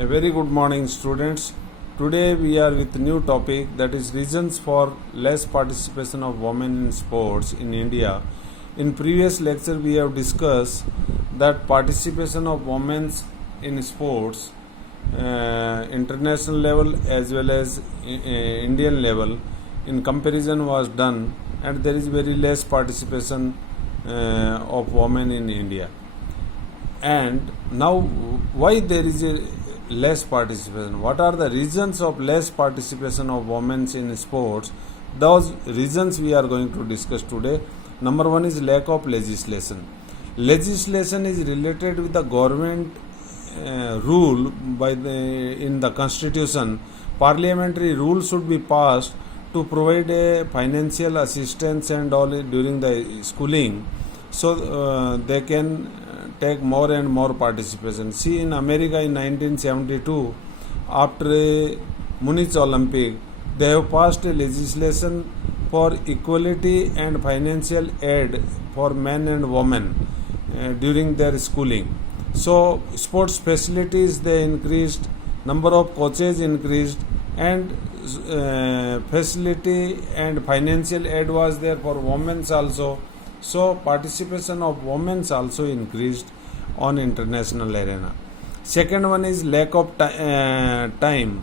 A very good morning, students. Today we are with new topic, that is reasons for less participation of women in sports in India. In previous lecture we have discussed that participation of women in sports international level as well as Indian level in comparison was done, and there is very less participation of women in India. And now, why there is a less participation? What are the reasons of less participation of women in sports? Those reasons we are going to discuss today. Number one is lack of legislation. Legislation is related with the government rule in the constitution. Parliamentary rule should be passed to provide a financial assistance and all during the schooling, so they can take more and more participation. See, in America in 1972, after a Munich Olympic, they have passed a legislation for equality and financial aid for men and women during their schooling. So sports facilities they increased, number of coaches increased, and facility and financial aid was there for women also. So participation of women also increased on international arena. Second one is lack of time.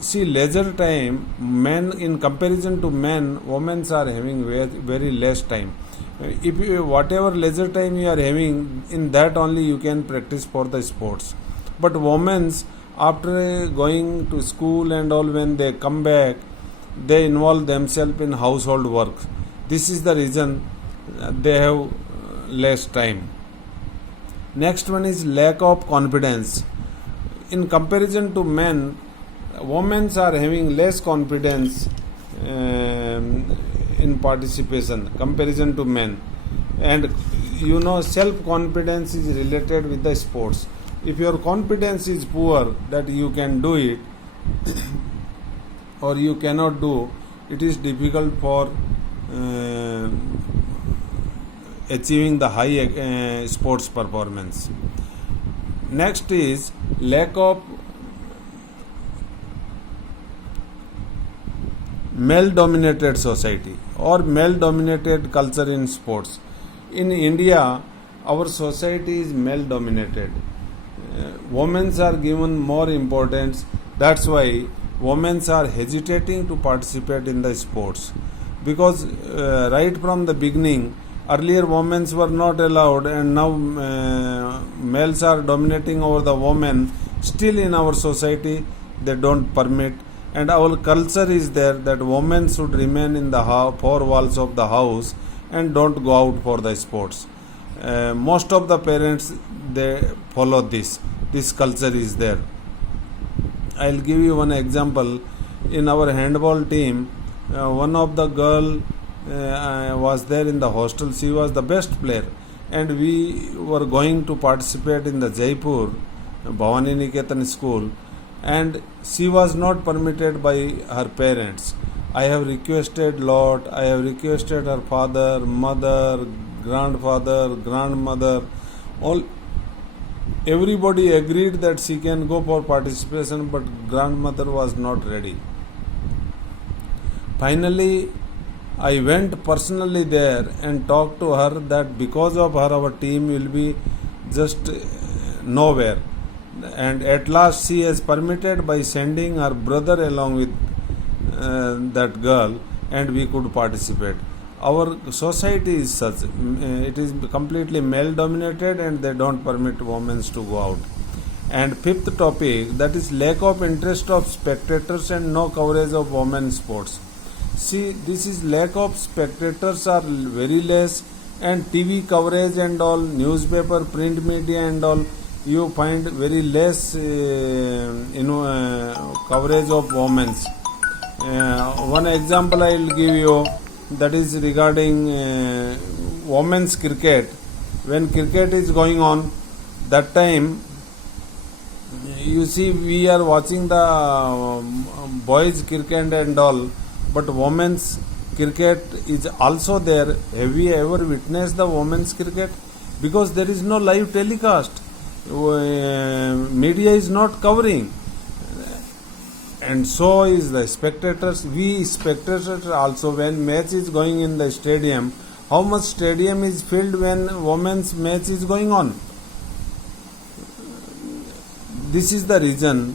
See, leisure time, men in comparison to men, women are having very less time. If you, whatever leisure time you are having, in that only you can practice for the sports. But women, after going to school and all, when they come back, they involve themselves in household work. This is the reason they have less time. Next one is lack of confidence. In comparison to men, women are having less confidence in participation comparison to men. And you know, self-confidence is related with the sports. If your confidence is poor that you can do it or you cannot do, it is difficult for achieving the high sports performance. Next is lack of male dominated society or male dominated culture in sports. In India, our society is male dominated. Women are given more importance. That's why women are hesitating to participate in the sports, because right from the beginning, earlier women were not allowed, and now males are dominating over the women. Still in our society they don't permit, and our culture is there that women should remain in the four walls of the house and don't go out for the sports. Most of the parents they follow this culture is there. I'll give you one example. In our handball team, one of the girl was there in the hostel. She was the best player, and we were going to participate in the Jaipur Bhavani Niketan school, and she was not permitted by her parents. I have requested lot. I have requested her father, mother, grandfather, grandmother. Everybody agreed that she can go for participation, but grandmother was not ready. Finally, I went personally there and talked to her that because of her our team will be just nowhere. And at last she has permitted by sending her brother along with that girl, and we could participate. Our society is such, it is completely male dominated, and they don't permit women to go out. And fifth topic, that is lack of interest of spectators and no coverage of women's sports. See, this is lack of spectators are very less, and TV coverage and all, newspaper, print media and all, you find very less coverage of women's. One example I will give you, that is regarding women's cricket. When cricket is going on, that time you see we are watching the boys cricket and all, but women's cricket is also there. Have we ever witnessed the women's cricket? Because there is no live telecast. media is not covering, and so is the spectators. We spectators also, when match is going in the stadium, how much stadium is filled when women's match is going on? This is the reason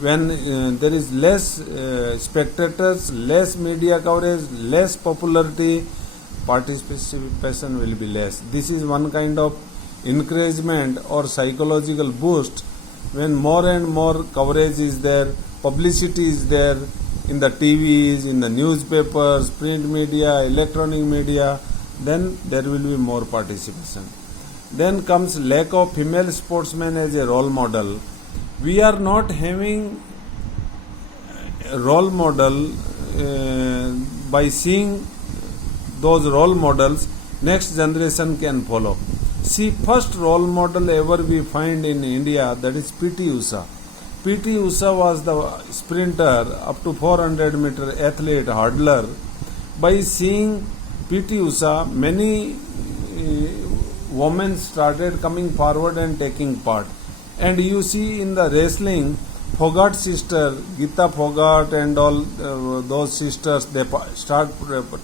when there is less spectators, less media coverage, less popularity, participation will be less. This is one kind of encouragement or psychological boost. When more and more coverage is there, publicity is there in the TVs, in the newspapers, print media, electronic media, then there will be more participation. Then comes lack of female sportsmen as a role model. We are not having a role model. By seeing those role models, next generation can follow. See, first role model ever we find in India, that is P.T. Usha. P.T. Usha was the sprinter up to 400 meter athlete, hurdler. By seeing P.T. Usha, many women started coming forward and taking part. And you see in the wrestling, Fogart sister, Geeta Fogart and all those sisters, they start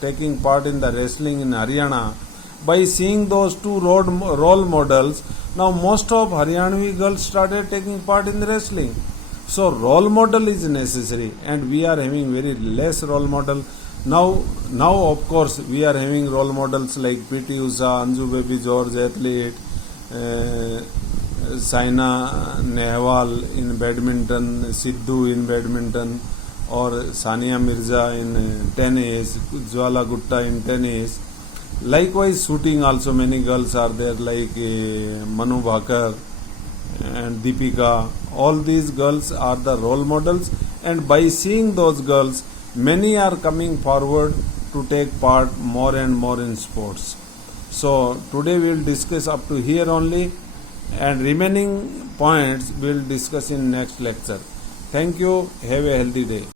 taking part in the wrestling in Haryana. By seeing those two role models, now most of Haryanvi girls started taking part in the wrestling. So role model is necessary, and we are having very less role model. Now of course we are having role models like P.T. Usha, Anju Baby George athlete, Saina Nehwal in badminton, Sidhu in badminton, or Sania Mirza in tennis, Jwala Gutta in tennis. Likewise, shooting also many girls are there like Manu Bhakar and Deepika. All these girls are the role models, and by seeing those girls, many are coming forward to take part more and more in sports. So today we will discuss up to here only, and remaining points we will discuss in next lecture. Thank you. Have a healthy day.